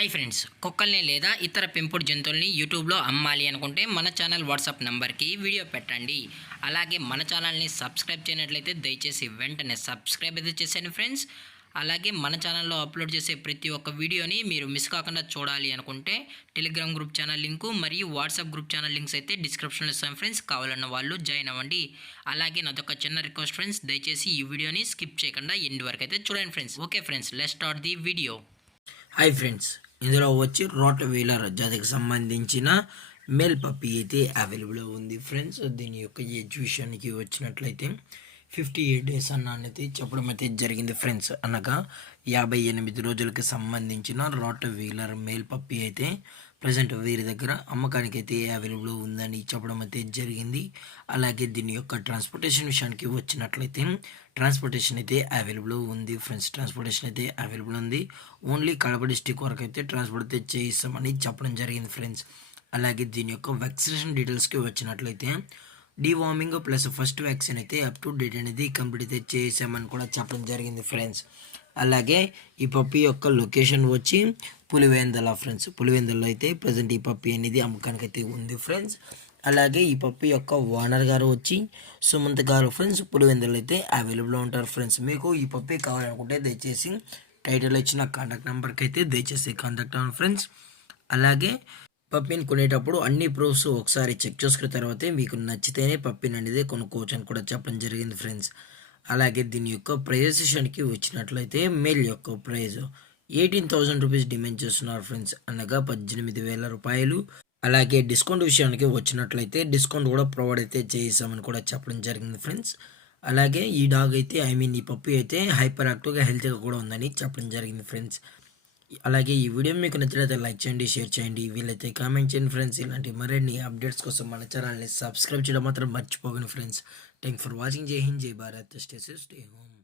Hi friends, కుక్కల్ని లేదా ఇతర పెంపుడు జంతువుల్ని యూట్యూబ్లో అమ్మాలి అనుకుంటే మన ఛానల్ వాట్సాప్ నెంబర్కి వీడియో పెట్టండి. అలాగే మన ఛానల్ని సబ్స్క్రైబ్ చేయనట్లయితే దయచేసి వెంటనే సబ్స్క్రైబ్ అయితే చేసేయండి ఫ్రెండ్స్. అలాగే మన ఛానల్లో అప్లోడ్ చేసే ప్రతి ఒక్క వీడియోని మీరు మిస్ కాకుండా చూడాలి అనుకుంటే టెలిగ్రామ్ గ్రూప్ ఛానల్ లింకు మరియు వాట్సాప్ గ్రూప్ ఛానల్ లింక్స్ అయితే డిస్క్రిప్షన్లో ఇస్తాం ఫ్రెండ్స్. కావాలన్న వాళ్ళు జాయిన్ అవ్వండి. అలాగే నాదొక చిన్న రిక్వెస్ట్ ఫ్రెండ్స్, దయచేసి ఈ వీడియోని స్కిప్ చేయకుండా ఎండ్ వరకు అయితే చూడండి friends. Okay friends, let's start the video. Hi friends, ఇందులో వచ్చి రోట్ వీలర్ జాతికి సంబంధించిన మేల్ పప్పీ అయితే అవైలబుల్ ఉంది ఫ్రెండ్స్. దీని యొక్క ఏజ్ విషయానికి వచ్చినట్లయితే 58 డేస్ అన్నది చెప్పడం అయితే జరిగింది ఫ్రెండ్స్. అనగా 58 రోజులకి సంబంధించిన రోట్ వీలర్ మేల్ పప్పీ అయితే ప్రజెంట్ వీరి దగ్గర అమ్మకానికి అయితే అవైలబుల్ ఉందని చెప్పడం అయితే జరిగింది. అలాగే దీని యొక్క ట్రాన్స్పోర్టేషన్ విషయానికి వచ్చినట్లయితే ట్రాన్స్పోర్టేషన్ అయితే అవైలబుల్ ఉంది ఫ్రెండ్స్. ట్రాన్స్పోర్టేషన్ అయితే అవైలబుల్ ఉంది. ఓన్లీ కడప డిస్టిక్ వరకు అయితే ట్రాన్స్పోర్ట్ అయితే చేయిస్తామని చెప్పడం జరిగింది ఫ్రెండ్స్. అలాగే దీని యొక్క వ్యాక్సినేషన్ డీటెయిల్స్కి వచ్చినట్లయితే డీవార్మింగ్ ప్లస్ ఫస్ట్ వ్యాక్సిన్ అయితే అప్ టు డేట్ అనేది కంప్లీట్ అయితే చేసామని కూడా చెప్పడం జరిగింది ఫ్రెండ్స్. అలాగే ఈ పప్పీ యొక్క లొకేషన్ వచ్చి పులివెందుల ఫ్రెండ్స్. పులివెందులలో అయితే ప్రజెంట్ ఈ పప్పీ అనేది అమ్మకానికి అయితే ఉంది ఫ్రెండ్స్. అలాగే ఈ పప్పీ యొక్క ఓనర్ గారు వచ్చి సుమంత్ గారు ఫ్రెండ్స్. పులివెందులలో అయితే అవైలబుల్లో ఉంటారు ఫ్రెండ్స్. మీకు ఈ పప్పీ కావాలనుకుంటే దయచేసి టైటిల్ ఇచ్చిన కాంటాక్ట్ నెంబర్కి అయితే దయచేసి కాంటాక్ట్ అవ్వండి ఫ్రెండ్స్. అలాగే పప్పీని కొనేటప్పుడు అన్ని ప్రూఫ్స్ ఒకసారి చెక్ చేసుకున్న తర్వాతే మీకు నచ్చితేనే పప్పీని అనేది కొనుక్కోవచ్చు అని కూడా చెప్పడం జరిగింది ఫ్రెండ్స్. అలాగే దీని యొక్క ప్రైజెషన్కి వచ్చినట్లయితే మేల్ యొక్క ప్రైజ్ 18,000 రూపీస్ డిమాండ్ చేస్తున్నారు ఫ్రెండ్స్. అనగా 18,000 రూపాయలు. అలాగే డిస్కౌంట్ విషయానికి వచ్చినట్లయితే డిస్కౌంట్ కూడా ప్రొవైడ్ అయితే చేసామని కూడా చెప్పడం జరిగింది ఫ్రెండ్స్. అలాగే ఈ డాగ్ అయితే ఈ పప్పీ అయితే హైపర్ యాక్టివ్గా హెల్తీగా కూడా ఉందని చెప్పడం జరిగింది ఫ్రెండ్స్. అలాగే ఈ వీడియో మీకు నచ్చినట్లయితే లైక్ చేయండి, షేర్ చేయండి, వీలైతే కామెంట్ చేయండి ఫ్రెండ్స్. ఇలాంటి మరిన్ని అప్డేట్స్ కోసం మన ఛానల్ని సబ్స్క్రైబ్ చేయడం మాత్రం మర్చిపోకండి ఫ్రెండ్స్. Thank for watching. జై హింద్, జై Bharat, stay safe, stay home.